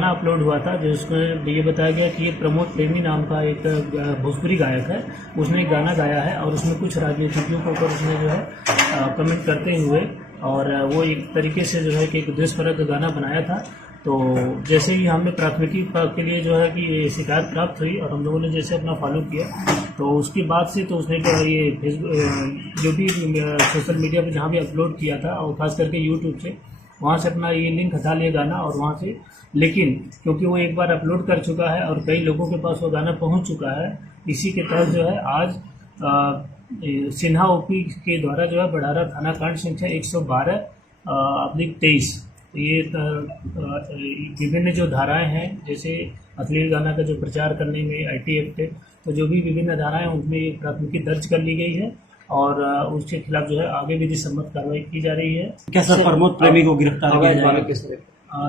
गाना अपलोड हुआ था जिसमें ये बताया गया कि ये प्रमोद प्रेमी नाम का एक भोजपुरी गायक है, उसने एक गाना गाया है और उसमें कुछ राजनीतिज्ञों के ऊपर उसने जो है कमेंट करते हुए और वो एक तरीके से जो है कि एक देशपरक गाना बनाया था। तो जैसे ही हमें प्राथमिकी के लिए जो है कि ये शिकायत प्राप्त हुई और हम लोगों ने जैसे अपना फॉलो किया तो उसके बाद से तो उसने ये फेसबुक जो भी सोशल मीडिया पे जहाँ भी अपलोड किया था और ख़ास करके यूट्यूब से वहाँ से अपना ये लिंक हटा लिया गाना और वहाँ से, लेकिन क्योंकि वो एक बार अपलोड कर चुका है और कई लोगों के पास वो गाना पहुँच चुका है, इसी के तहत जो है आज सिन्हा ओपी के द्वारा जो है बढ़ारा थाना कांड संख्या 112/23 ये विभिन्न जो धाराएं हैं, जैसे अश्लील गाना का जो प्रचार करने में IT एक्ट, तो जो भी विभिन्न धाराएं उनमें एक प्राथमिकी दर्ज कर ली गई है और उसके खिलाफ जो है आगे विधि सम्मत कार्रवाई की जा रही है। क्या सर प्रमोद प्रेमी को गिरफ्तार किया जाएगा?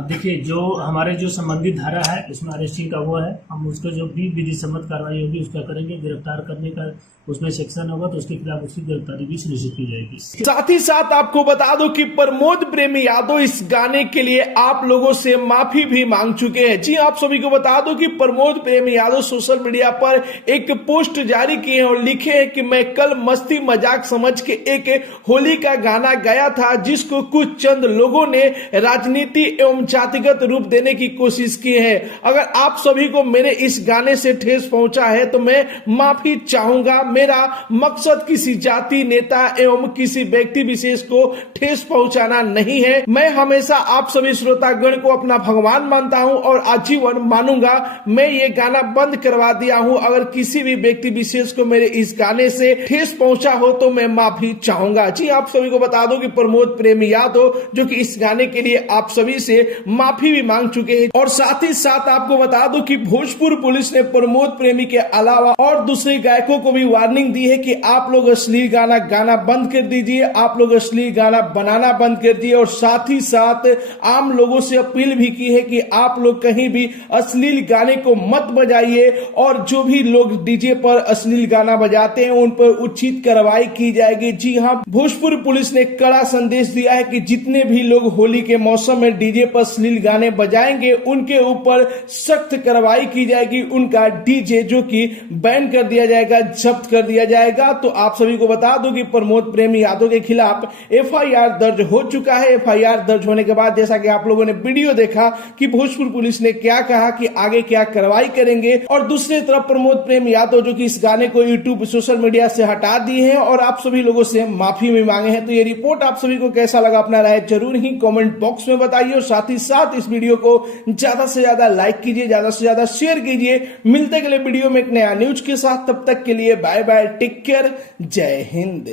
देखिए, जो हमारे जो संबंधित धारा है उसमें अरेस्टिंग का वो है, हम उसको जो भी विधि सम्मत कार्रवाई होगी उसका करेंगे। गिरफ्तार करने का उसमें सेक्शन होगा तो उसके खिलाफ उसकी गिरफ्तारी भी सुनिश्चित की जाएगी। साथ ही साथ आपको बता दो कि प्रमोद प्रेमी यादव इस गाने के लिए आप लोगों से माफी भी मांग चुके हैं। जी, आप सभी को बता दो कि प्रमोद प्रेमी यादव सोशल मीडिया पर एक पोस्ट जारी किए हैं और लिखे हैं कि मैं कल मस्ती मजाक समझ के एक होली का गाना गाया था जिसको कुछ चंद लोगों ने राजनीति एवं जातिगत रूप देने की कोशिश की है। अगर आप सभी को मेरे इस गाने से ठेस पहुंचा है तो मैं माफी चाहूंगा। मेरा मकसद किसी जाति, नेता एवं किसी व्यक्ति विशेष को ठेस पहुंचाना नहीं है। मैं हमेशा आप सभी श्रोतागण को अपना भगवान मानता हूं और आजीवन मानूंगा। मैं ये गाना बंद करवा दिया हूं। अगर किसी भी व्यक्ति विशेष को मेरे इस गाने से ठेस पहुंचा हो तो मैं माफी चाहूंगा। जी, आप सभी को बता दो कि प्रमोद प्रेमी यादव जो कि इस गाने के लिए आप सभी से माफी भी मांग चुके हैं और साथ ही साथ आपको बता दो कि भोजपुर पुलिस ने प्रमोद प्रेमी के अलावा और दूसरे गायकों को भी वार्निंग दी है कि आप लोग अश्लील गाना गाना बंद कर दीजिए, आप लोग अश्लील गाना बनाना बंद कर दिए और साथ ही साथ आम लोगों से अपील भी की है कि आप लोग कहीं भी अश्लील गाने को मत बजाइए और जो भी लोग डीजे पर अश्लील गाना बजाते हैं उन पर उचित कार्रवाई की जाएगी। जी हाँ, भोजपुर पुलिस ने कड़ा संदेश दिया है कि जितने भी लोग होली के मौसम में डीजे पर अश्लील गाने बजाएंगे उनके ऊपर सख्त कार्रवाई की जाएगी, उनका डीजे जो कि बैन कर दिया जाएगा, जब्त कर दिया जाएगा। तो आप सभी को बता दो कि प्रमोद प्रेमी यादव के खिलाफ FIR दर्ज हो चुका है। FIR दर्ज होने के बाद जैसा कि आप लोगों ने वीडियो देखा कि भोजपुर पुलिस ने क्या कहा कि आगे क्या कार्रवाई करेंगे और दूसरी तरफ प्रमोद प्रेमी यादव जो कि इस गाने को YouTube सोशल मीडिया से हटा दिए हैं और आप सभी लोगों से माफी भी मांगे हैं। तो ये रिपोर्ट आप सभी को कैसा लगा, अपना राय जरूर ही कमेंट बॉक्स में बताइए और साथ ही साथ इस वीडियो को ज्यादा से ज्यादा लाइक कीजिए, ज्यादा से ज्यादा शेयर कीजिए। मिलते अगले वीडियो में एक नया न्यूज के साथ, तब तक के लिए बाय बाय, टेक केयर, जय हिंद।